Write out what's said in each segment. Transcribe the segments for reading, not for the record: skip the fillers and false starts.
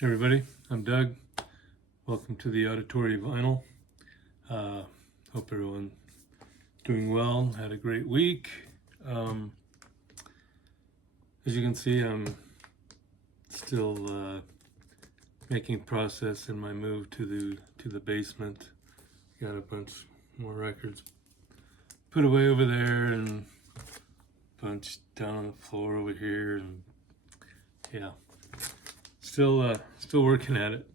Hey everybody, I'm Doug. Welcome to the Auditory Vinyl. Hope everyone doing well. Had a great week. As you can see, I'm still making progress in my move to the basement. Got a bunch more records put away over there, and a bunch down on the floor over here, and yeah. Still working at it.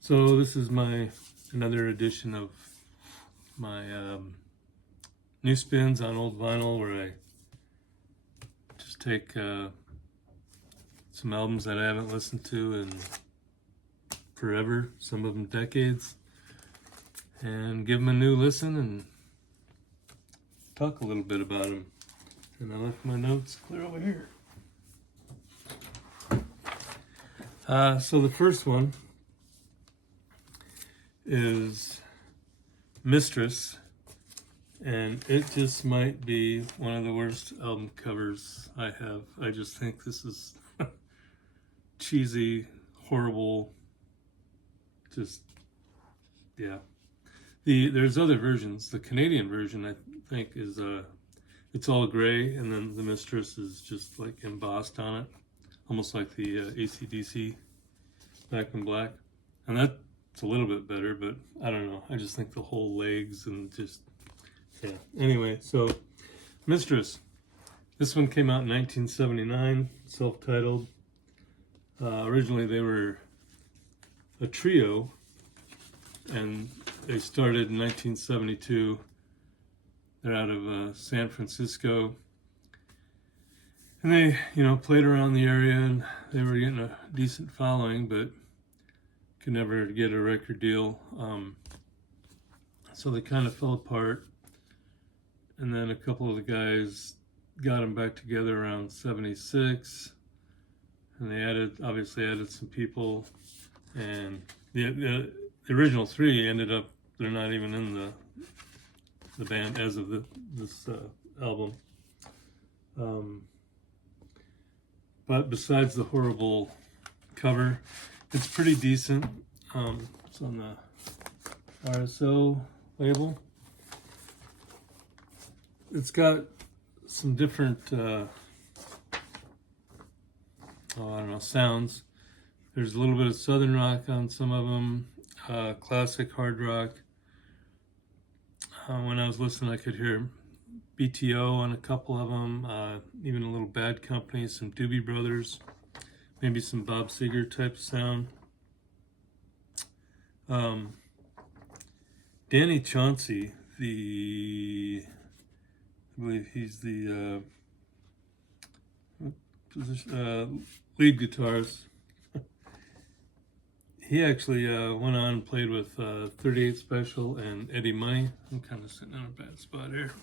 So this is another edition of my new spins on old vinyl, where I just take some albums that I haven't listened to in forever, some of them decades, and give them a new listen and talk a little bit about them. And I left my notes clear over here. So the first one is Mistress, and it just might be one of the worst album covers I have. I just think this is cheesy, horrible, just, yeah. There's other versions. The Canadian version, I think, is it's all gray, and then the Mistress is just like embossed on it, almost like the AC/DC Back in Black. And that's a little bit better, but I don't know. I just think the whole legs and just, yeah. Anyway, so Mistress. This one came out in 1979, self-titled. Originally they were a trio, and they started in 1972. They're out of San Francisco. And they, played around the area, and they were getting a decent following, but could never get a record deal. So they kind of fell apart. And then a couple of the guys got them back together around 76. And they obviously added some people. And the original three ended up, they're not even in the band as of this album. But besides the horrible cover, it's pretty decent. It's on the RSO label. It's got some different, sounds. There's a little bit of southern rock on some of them, classic hard rock. When I was listening, I could hear BTO on a couple of them, even a little Bad Company, some Doobie Brothers, maybe some Bob Seger type sound. Danny Chauncey, I believe he's the lead guitarist. He actually went on and played with 38 Special and Eddie Money. I'm kind of sitting in a bad spot here.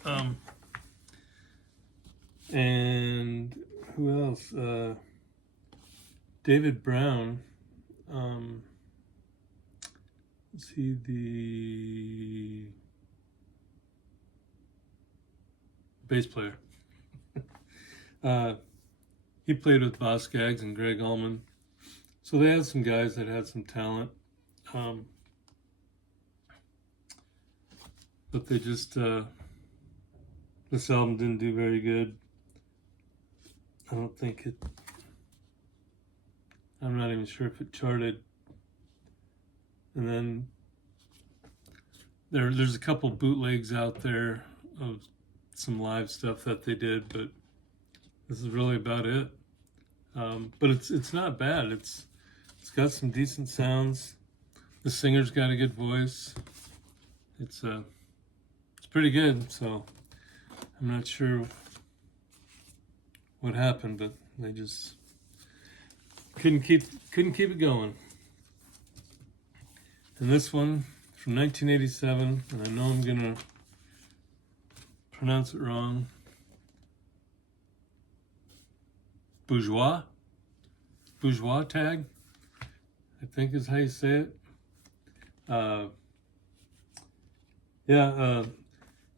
And who else? David Brown. Is he the bass player? He played with Boz Scaggs and Greg Allman. So they had some guys that had some talent. But they just, this album didn't do very good. I'm not even sure if it charted. And then there's a couple bootlegs out there of some live stuff that they did, but this is really about it. But it's not bad. It's got some decent sounds. The singer's got a good voice. It's pretty good. So I'm not sure what happened, but they just couldn't keep it going. And this one from 1987, and I know I'm gonna pronounce it wrong. Bourgeois Tag, I think is how you say it.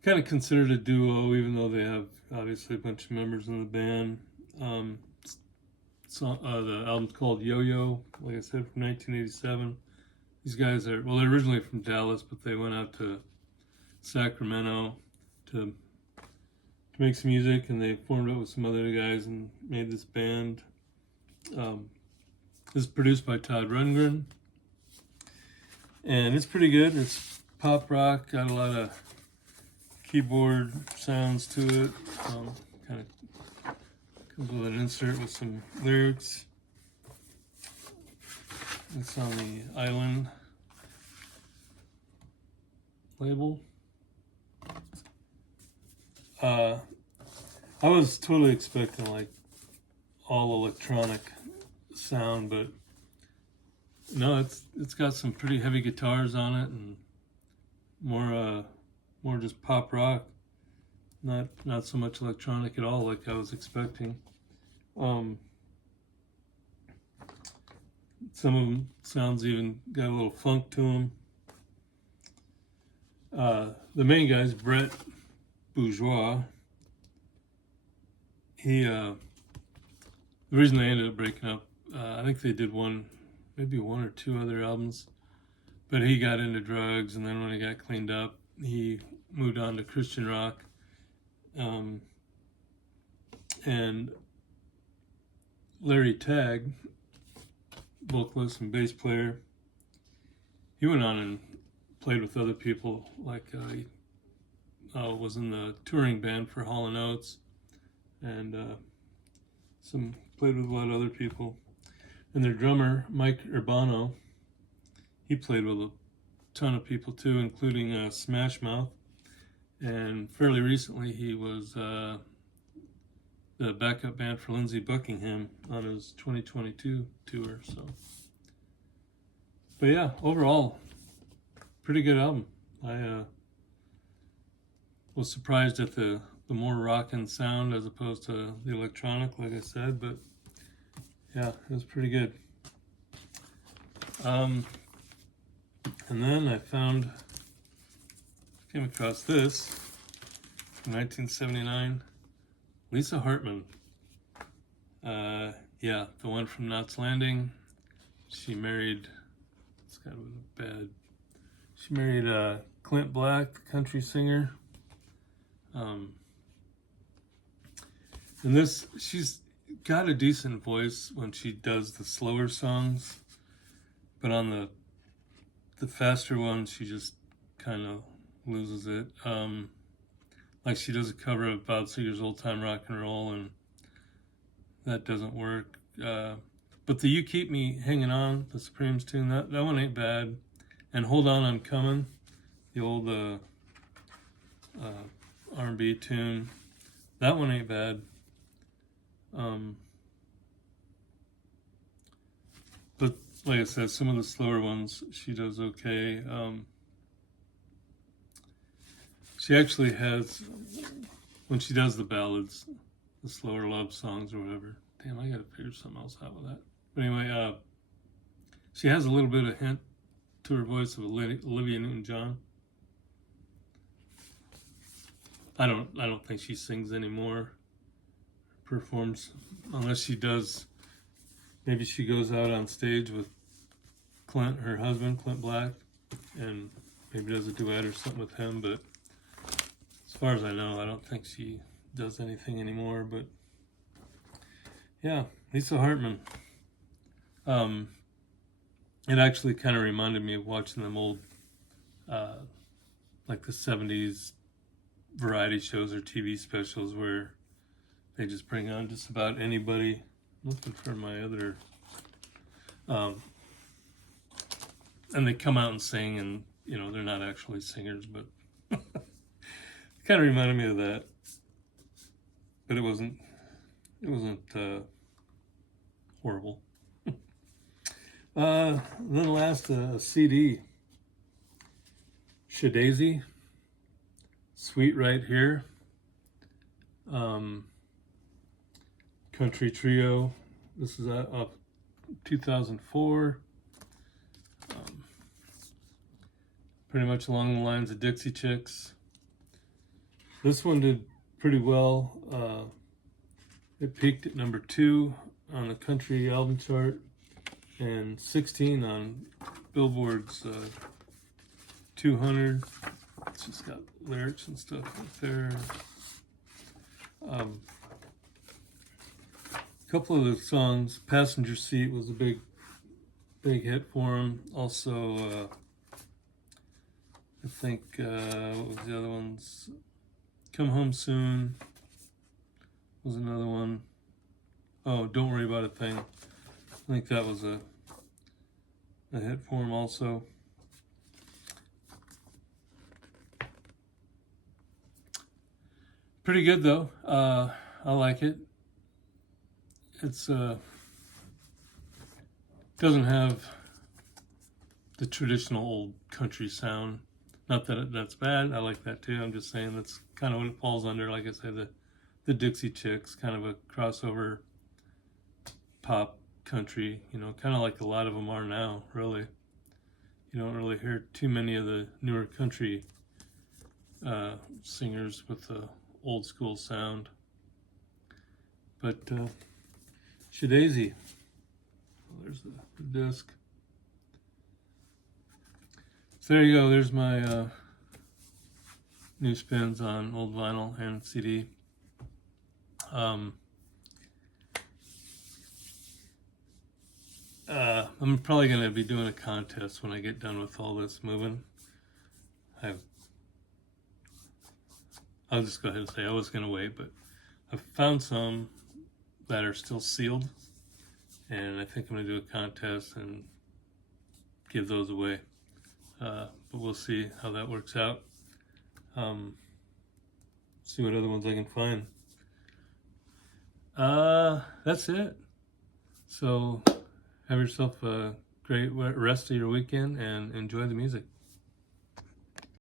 Kind of considered a duo, even though they have obviously a bunch of members in the band. The album's called Yo-Yo, like I said, from 1987. These guys are, well, they're originally from Dallas, but they went out to Sacramento to make some music, and they formed up with some other guys and made this band. This is produced by Todd Rundgren, and it's pretty good. It's pop rock, got a lot of keyboard sounds to it. Kind of comes with an insert with some lyrics. It's on the Island label. I was totally expecting like all electronic sound, but no, it's got some pretty heavy guitars on it and more just pop rock. Not so much electronic at all like I was expecting. Some of them sounds even got a little funk to them. The main guy's Brett Bourgeois. The reason they ended up breaking up, I think they did maybe one or two other albums, but he got into drugs, and then when he got cleaned up, he moved on to Christian rock. And Larry Tagg, vocalist and bass player, he went on and played with other people, like he was in the touring band for Hall & Oates, and played with a lot of other people. And their drummer, Mike Urbano, he played with a ton of people too, including Smash Mouth. And fairly recently, he was the backup band for Lindsey Buckingham on his 2022 tour. So, but yeah, overall, pretty good album. I was surprised at the more rockin' sound as opposed to the electronic, like I said. But yeah, it was pretty good. And then I came across this from 1979, Lisa Hartman. Yeah, the one from Knots Landing. She married, it's kind of bad. She married Clint Black, country singer. And she's got a decent voice when she does the slower songs, but on the faster ones, she just kind of loses it. Like she does a cover of Bob Seger's Old Time Rock and Roll, and that doesn't work. But the You Keep Me Hanging On, the Supremes tune, that one ain't bad. And Hold On, I'm Coming, the old R&B tune, that one ain't bad. But like I said, some of the slower ones she does okay. She actually has, when she does the ballads, the slower love songs or whatever. Damn, I gotta figure something else out with that. But anyway, she has a little bit of hint to her voice of Olivia Newton-John. I don't think she sings anymore, performs, unless she does. Maybe she goes out on stage with Clint, her husband, Clint Black, and maybe does a duet or something with him. But as far as I know, I don't think she does anything anymore. But yeah, Lisa Hartman. It actually kind of reminded me of watching them old, like the 70s variety shows or TV specials where they just bring on just about anybody. I'm looking for my other, and they come out and sing, and they're not actually singers, but it kind of reminded me of that. But it wasn't horrible. Then last, CD, Shadazy, Sweet Right Here, country trio. This is off 2004. Pretty much along the lines of Dixie Chicks. This one did pretty well. It peaked at number 2 on the country album chart and 16 on Billboard's 200. It's just got lyrics and stuff right there. A couple of the songs, Passenger Seat was a big hit for him. Also, I think, what was the other ones? Come Home Soon was another one. Oh, Don't Worry About a Thing. I think that was a hit for him also. Pretty good though. I like it. It's doesn't have the traditional old country sound. Not that that's bad. I like that too. I'm just saying that's kind of what it falls under. Like I said, the Dixie Chicks, kind of a crossover pop country. You know, kind of like a lot of them are now. Really, you don't really hear too many of the newer country singers with the old school sound. But Shadazy. There's the disc. So there you go. There's my new spins on old vinyl and CD. I'm probably going to be doing a contest when I get done with all this moving. I'll just go ahead and say I was going to wait, but I found some that are still sealed, and I think I'm going to do a contest and give those away. But we'll see how that works out. See what other ones I can find. That's it. So have yourself a great rest of your weekend and enjoy the music.